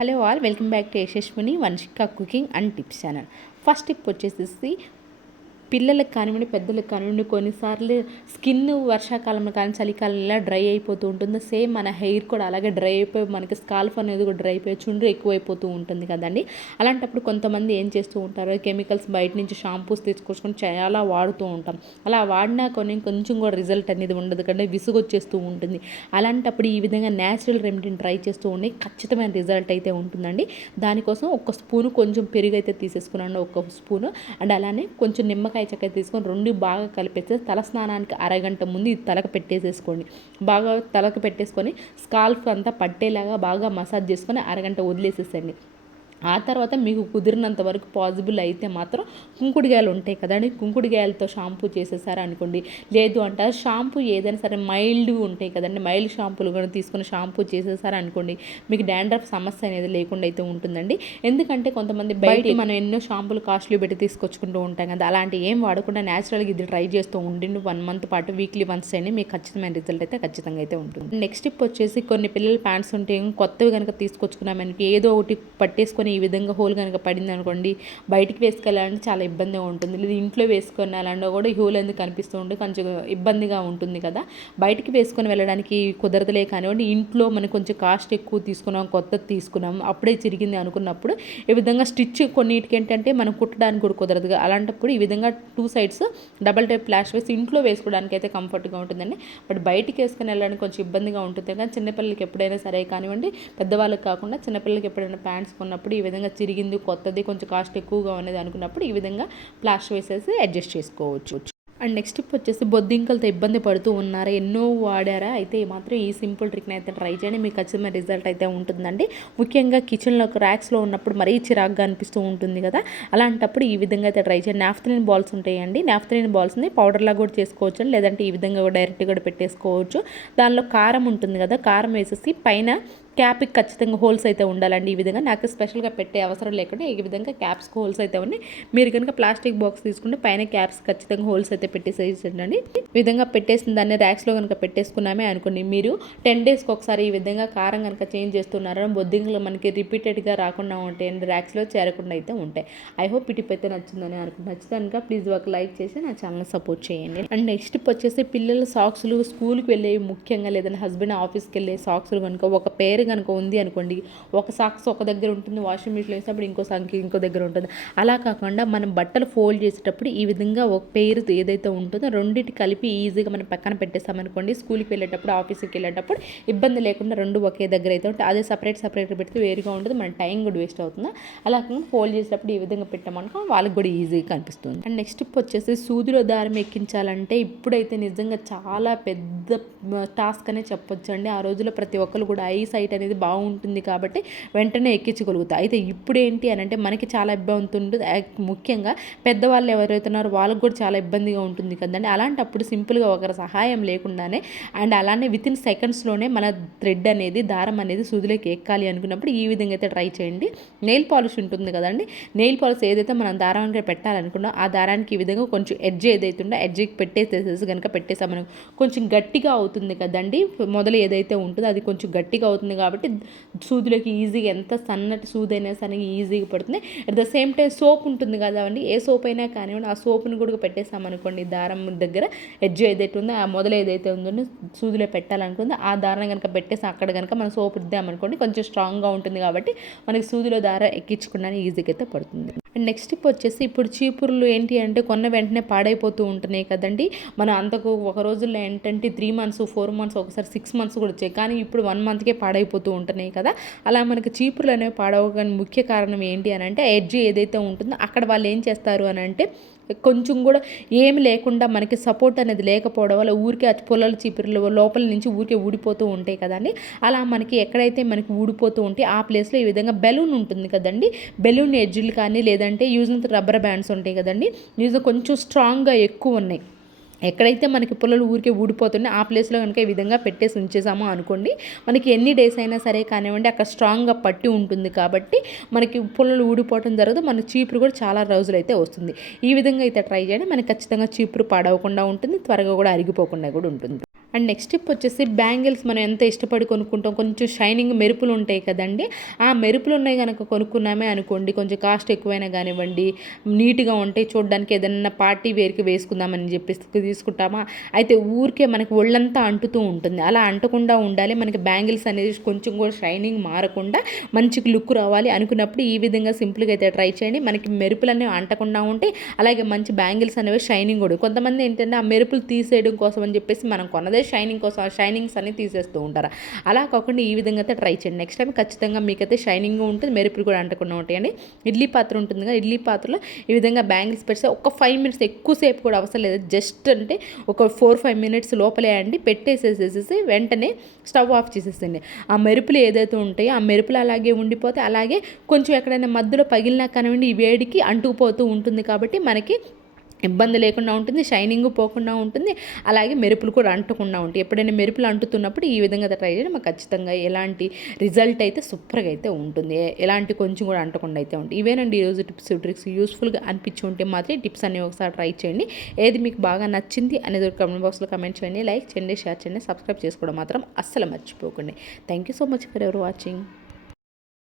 Hello all, welcome back to Yashaswini Vamshika cooking and tips channel. First tip వచ్చేసేసి పిల్లలకు కానివ్వండి, పెద్దలకు కానివ్వండి, కొన్నిసార్లు స్కిన్ వర్షాకాలంలో కానీ చలికాలంలో ఇలా డ్రై అయిపోతూ ఉంటుంది. సేమ్ మన హెయిర్ కూడా అలాగే డ్రై అయిపోయి మనకి స్కాల్ఫ్ అనేది కూడా డ్రై అయిపోయి చుండ్రు ఎక్కువైపోతూ ఉంటుంది కదండి. అలాంటప్పుడు కొంతమంది ఏం చేస్తూ ఉంటారు, కెమికల్స్ బయట నుంచి షాంపూస్ తీసుకొచ్చుకొని చాలా వాడుతూ ఉంటాం. అలా వాడినా కొంచెం కూడా రిజల్ట్ అనేది ఉండదు కానీ విసుగు వచ్చేస్తూ ఉంటుంది. అలాంటప్పుడు ఈ విధంగా న్యాచురల్ రెమెడీని ట్రై చేస్తూ ఉండి ఖచ్చితమైన రిజల్ట్ అయితే ఉంటుందండి. దానికోసం ఒక స్పూను కొంచెం పెరుగు అయితే తీసేసుకున్నాను, ఒక స్పూను. అండ్ అలానే కొంచెం నిమ్మకాయ చక్కెర తీసుకొని రెండు బాగా కలిపేస్తే తల స్నానానికి అరగంట ముందు ఇది తలకు పెట్టేసేసుకోండి. బాగా తలకు పెట్టేసుకొని స్కాల్ఫ్ అంతా పట్టేలాగా బాగా మసాజ్ చేసుకొని అరగంట వదిలేసేసండి. ఆ తర్వాత మీకు కుదిరినంత వరకు పాసిబుల్ అయితే మాత్రం కుంకుడుగాయలు ఉంటాయి కదండి, కుంకుడుగాయలతో షాంపూ చేసేసారు అనుకోండి. లేదు అంటే షాంపూ ఏదైనా సరే మైల్డ్ ఉంటాయి కదండి, మైల్డ్ షాంపూలు కూడా తీసుకుని షాంపూ చేసేసారు అనుకోండి, మీకు డాండ్రఫ్ సమస్య అనేది లేకుండా అయితే ఉంటుందండి. ఎందుకంటే కొంతమంది బయట మనం ఎన్నో షాంపూలు కాస్ట్లీ పెట్టి తీసుకొచ్చుకుంటూ ఉంటాం కదా, అలాంటి ఏం వాడకుండా న్యాచురల్గా ఇది ట్రై చేస్తూ ఉండి 1 మంత్ పాటు వీక్లీ వన్స్ అయినా మీకు ఖచ్చితమైన రిజల్ట్ అయితే ఖచ్చితంగా అయితే ఉంటుంది. నెక్స్ట్ టిప్ వచ్చేసి కొన్ని పిల్లల ప్యాంట్స్ ఉంటే కొత్తవి కనుక తీసుకొచ్చుకున్నామని ఏదో ఒకటి పట్టేసుకొని ఈ విధంగా హోల్ కనుక పడింది అనుకోండి, బయటికి వేసుకెళ్ళాలంటే చాలా ఇబ్బందిగా ఉంటుంది. లేదా ఇంట్లో వేసుకొని అలాంటి కూడా ఈ హోల్ ఎందుకు కనిపిస్తూ ఉంటే కొంచెం ఇబ్బందిగా ఉంటుంది కదా. బయటికి వేసుకొని వెళ్ళడానికి కుదరదులే కానివ్వండి, ఇంట్లో మనకి కొంచెం కాస్ట్ ఎక్కువ తీసుకున్నాం, కొత్తది తీసుకున్నాం, అప్పుడే చిరిగింది అనుకున్నప్పుడు ఈ విధంగా స్టిచ్ కొన్నిటికి ఏంటంటే మనం కుట్టడానికి కూడా కుదరదు. అలాంటప్పుడు ఈ విధంగా 2 సైడ్స్ డబల్ టైప్ ఫ్లాష్ వేసి ఇంట్లో వేసుకోవడానికి అయితే కంఫర్ట్గా ఉంటుందండి. బట్ బయటికి వేసుకొని వెళ్ళడానికి కొంచెం ఇబ్బందిగా ఉంటుంది. కానీ చిన్నపిల్లలకి ఎప్పుడైనా సరే కానివ్వండి, పెద్దవాళ్ళకి కాకుండా చిన్నపిల్లలకి ఎప్పుడైనా ప్యాంట్స్ కొన్నప్పుడు ఈ విధంగా చిరిగింది, కొత్తది, కొంచెం కాస్ట్ ఎక్కువగా ఉన్నది అనుకున్నప్పుడు ఈ విధంగా ప్లాస్టర్ వేసేసి అడ్జస్ట్ చేసుకోవచ్చు. అండ్ నెక్స్ట్ టిప్ వచ్చేసి బొద్దింకలతో ఇబ్బంది పడుతూ ఉన్నారా, ఎన్నో వాడారా, అయితే మాత్రం ఈ సింపుల్ ట్రిక్ని అయితే ట్రై చేయండి, మీకు ఖచ్చితమైన రిజల్ట్ అయితే ఉంటుందండి. ముఖ్యంగా కిచెన్లో ర్యాక్స్లో ఉన్నప్పుడు మరీ చిరాగ్గా అనిపిస్తూ ఉంటుంది కదా, అలాంటప్పుడు ఈ విధంగా అయితే ట్రై చేయండి. నాఫ్థలిన్ బాల్స్ ఉంటాయండి, నాఫ్థలిన్ బాల్స్ని పౌడర్లా కూడా చేసుకోవచ్చు, లేదంటే ఈ విధంగా డైరెక్ట్గా కూడా పెట్టేసుకోవచ్చు. దానిలో కారం ఉంటుంది కదా, కారం వేసేసి పైన క్యాప్కి ఖచ్చితంగా హోల్స్ అయితే ఉండాలండి. ఈ విధంగా నాకు స్పెషల్గా పెట్టే అవసరం లేకుండా ఈ విధంగా క్యాప్స్కి హోల్స్ అయితే ఉన్నాయి. మీరు కనుక ప్లాస్టిక్ బాక్స్ తీసుకుంటే పైన క్యాప్స్ ఖచ్చితంగా హోల్స్ అయితే పెట్టేసేయండి. ఈ విధంగా పెట్టేసిన దాన్ని ర్యాక్స్లో కనుక పెట్టేసుకున్నామే అనుకోండి, మీరు 10 డేస్కి ఒకసారి ఈ విధంగా కారం కనుక చేంజ్ చేస్తున్నారో బొద్దింకలు మనకి రిపీటెడ్గా రాకుండా ఉంటాయండి, ర్యాక్స్లో చేరకుండా అయితే ఉంటాయి. ఐ హోప్ ఈ టిప్ అయితే నచ్చిందని అనుకుంటున్నాను. నచ్చితే కనుక ప్లీజ్ ఒక లైక్ చేసి నా ఛానల్ సపోర్ట్ చేయండి. అండ్ నెక్స్ట్ టిప్ వచ్చేసి పిల్లల సాక్స్లు స్కూల్కి వెళ్ళే, ముఖ్యంగా లేదంటే హస్బెండ్ ఆఫీస్కి వెళ్ళే సాక్స్లు కనుక ఒక పేరు కనుక ఉంది అనుకోండి, ఒక సాక్స్ ఒక దగ్గర ఉంటుంది, వాషింగ్ మిషన్లో వేసినప్పుడు ఇంకో సాక్స్ ఇంకో దగ్గర ఉంటుంది. అలా కాకుండా మనం బట్టలు ఫోల్డ్ చేసేటప్పుడు ఈ విధంగా ఒక పేరు ఏదైతే ఉంటుందో రెండింటి కలిపి ఈజీగా మనం పక్కన పెట్టేస్తామనుకోండి, స్కూల్కి వెళ్ళేటప్పుడు ఆఫీస్కి వెళ్ళేటప్పుడు ఇబ్బంది లేకుండా రెండు ఒకే దగ్గర అయితే ఉంటుంది. అదే సపరేట్ పెడితే వేరుగా ఉంటుంది, మన టైం కూడా వేస్ట్ అవుతుంది. అలా ఫోల్డ్ చేసేటప్పుడు ఈ విధంగా పెట్టామనుకో వాళ్ళకి కూడా ఈజీగా కనిపిస్తుంది. అండ్ నెక్స్ట్ టిప్ వచ్చేసి సూదిలో దారం ఎక్కించాలంటే ఇప్పుడైతే నిజంగా చాలా పెద్ద టాస్క్ అనే చెప్పొచ్చు అండి. ఆ రోజుల్లో ప్రతి ఒక్కరు కూడా ఐ సైట్ అనేది బాగుంటుంది కాబట్టి వెంటనే ఎక్కించగలుగుతాయి. అయితే ఇప్పుడు ఏంటి అని అంటే మనకి చాలా ఇబ్బంది ఉంటుంది, ముఖ్యంగా పెద్దవాళ్ళు ఎవరైతున్నారో వాళ్ళకి కూడా చాలా ఇబ్బందిగా ఉంటుంది కదండి. అలాంటప్పుడు సింపుల్గా ఒకరి సహాయం లేకుండానే అండ్ అలానే వితిన్ సెకండ్స్లోనే మన థ్రెడ్ అనేది, దారం అనేది సూదిలోకి ఎక్కాలి అనుకున్నప్పుడు ఈ విధంగా అయితే ట్రై చేయండి. నెయిల్ పాలిష్ ఉంటుంది కదండి, నెయిల్ పాలిష్ ఏదైతే మనం దారానికి పెట్టాలనుకున్నా ఆ దారానికి ఈ విధంగా కొంచెం ఎడ్జ్ ఏదైతే ఉందో ఎడ్జ్కి పెట్టేసేసి కనుక పెట్టేసామని కొంచెం గట్టిగా అవుతుంది కదండి, మొదలు ఏదైతే ఉంటుందో అది కొంచెం గట్టిగా అవుతుంది కాబట్టి సూదిలోకి ఈజీగా, ఎంత సన్నటి సూది అయినా సరే ఈజీగా పడుతుంది. At the same time soap ఉంటుంది కదా అండి, ఏ సోప్ అయినా కానివ్వండి ఆ సోప్ని కూడా పెట్టేసామనుకోండి, దారం దగ్గర ఎడ్జ్ ఏదైతే ఉందో ఆ మొదలు ఏదైతే ఉందో సూదిలో పెట్టాలనుకుందో ఆ దారం కనుక పెట్టేసి అక్కడ కనుక మనం సోప్ ఇద్దామనుకోండి కొంచెం స్ట్రాంగ్గా ఉంటుంది కాబట్టి మనకి సూదిలో దారం ఎక్కించుకున్నా ఈజీగా అయితే పడుతుంది. అండ్ నెక్స్ట్ టిప్ వచ్చేసి ఇప్పుడు చీపుర్లు ఏంటి అంటే కొన్న వెంటనే పాడైపోతూ ఉంటున్నాయి కదండి. మనం అంతకు ఒక రోజుల్లో ఏంటంటే 3 మంత్స్ 4 మంత్స్ ఒకసారి 6 మంత్స్ కూడా వచ్చాయి, కానీ ఇప్పుడు 1 మంత్కే పాడైపోతూ ఉంటున్నాయి కదా. అలా మనకి చీపుర్లు అనేవి పాడవడానికి ముఖ్య కారణం ఏంటి అని అంటే ఎడ్జ్ ఏదైతే ఉంటుందో అక్కడ వాళ్ళు ఏం చేస్తారు అని అంటే కొంచెం కూడా ఏమి లేకుండా మనకి సపోర్ట్ అనేది లేకపోవడం వల్ల ఊరికే పొలాల చీపుర్లు లోపల నుంచి ఊరికే ఊడిపోతూ ఉంటాయి కదండి. అలా మనకి ఎక్కడైతే మనకి ఊడిపోతూ ఉంటే ఆ ప్లేస్లో ఈ విధంగా బెలూన్ ఉంటుంది కదండి, బెలూన్ ఎడ్జ్లు కానీ లేదంటే యూజ్ రబ్బర్ బ్యాండ్స్ ఉంటాయి కదండి, యూజ్ కొంచెం స్ట్రాంగ్గా ఎక్కువ ఉన్నాయి, ఎక్కడైతే మనకి పుల్లలు ఊరికే ఊడిపోతున్నాయి ఆ ప్లేస్లో కనుక ఈ విధంగా పెట్టేసి ఉంచేసాము అనుకోండి, మనకి ఎన్ని డేస్ అయినా సరే కానివ్వండి అక్కడ స్ట్రాంగ్గా పట్టి ఉంటుంది కాబట్టి మనకి పుల్లలు ఊడిపోవడం జరగదు, మన చీపురు కూడా చాలా రోజులు అయితే వస్తుంది. ఈ విధంగా అయితే ట్రై చేయండి, మనకి ఖచ్చితంగా చీపురు పాడవకుండా ఉంటుంది, త్వరగా కూడా అరిగిపోకుండా కూడా ఉంటుంది. అండ్ నెక్స్ట్ టిప్ వచ్చేసి బ్యాంగిల్స్ మనం ఎంత ఇష్టపడి కొనుక్కుంటాం, కొంచెం షైనింగ్ మెరుపులు ఉంటాయి కదండి, ఆ మెరుపులు ఉన్నాయి కనుక కొనుక్కున్నామే అనుకోండి, కొంచెం కాస్ట్ ఎక్కువైనా కానివ్వండి, నీట్గా ఉంటాయి చూడడానికి, ఏదైనా పార్టీ వేర్కి వేసుకుందామని చెప్పేసి తీసుకుంటామా, అయితే ఊరికే మనకి ఒళ్ళంతా అంటుతూ ఉంటుంది. అలా అంటకుండా ఉండాలి, మనకి బ్యాంగిల్స్ అనేది కొంచెం కూడా షైనింగ్ మారకుండా మంచి లుక్ రావాలి అనుకున్నప్పుడు ఈ విధంగా సింపుల్గా అయితే ట్రై చేయండి. మనకి మెరుపులు అనేవి అంటకుండా ఉంటాయి, అలాగే మంచి బ్యాంగిల్స్ అనేవి షైనింగ్ కూడా. కొంతమంది ఏంటంటే ఆ మెరుపులు తీసేయడం కోసం అని చెప్పేసి మనం కొన్నదే షైనింగ్ కోసం ఆ షైనింగ్స్ అన్ని తీసేస్తూ ఉంటారు. అలా కాకుండా ఈ విధంగా అయితే ట్రై చేయండి. నెక్స్ట్ టైం ఖచ్చితంగా మీకైతే షైనింగ్ ఉంటుంది, మెరుపులు కూడా అంటకుండా ఉంటాయండి. ఇడ్లీ పాత్ర ఉంటుంది కదా, ఇడ్లీ పాత్రలో ఈ విధంగా బ్యాంగిల్స్ పెడితే ఒక 5 మినిట్స్, ఎక్కువసేపు కూడా అవసరం లేదు, జస్ట్ అంటే ఒక 4-5 మినిట్స్ లోపలే అండి పెట్టేసేసేసి వెంటనే స్టవ్ ఆఫ్ చేసేసండి. ఆ మెరుపులు ఏదైతే ఉంటాయో ఆ మెరుపులు అలాగే ఉండిపోతే, అలాగే కొంచెం ఎక్కడైనా మధ్యలో పగిలినా కానివ్వండి ఈ వేడికి అంటుకుపోతూ ఉంటుంది, కాబట్టి మనకి ఇబ్బంది లేకుండా ఉంటుంది, షైనింగ్ పోకుండా ఉంటుంది, అలాగే మెరుపులు కూడా అంటకుండా ఉంటాయి. ఎప్పుడైనా మెరుపులు అంటుతున్నప్పుడు ఈ విధంగా ట్రై చేయడం మాకు ఖచ్చితంగా ఎలాంటి రిజల్ట్ అయితే సూపర్గా అయితే ఉంటుంది, ఎలాంటి కొంచెం కూడా అంటకుండా అయితే ఉంటుంది. ఇవేనండి ఈరోజు టిప్స్ ట్రిక్స్. యూస్ఫుల్గా అనిపించి ఉంటే మాత్రం టిప్స్ అన్ని ఒకసారి ట్రై చేయండి. ఏది మీకు బాగా నచ్చింది అనేది కామెంట్ బాక్స్లో కామెంట్ చేయండి, లైక్ చేయండి, షేర్ చేయండి, సబ్స్క్రైబ్ చేసుకోవడం మాత్రం అస్సలు మర్చిపోకండి. Thank you so much for ever watching.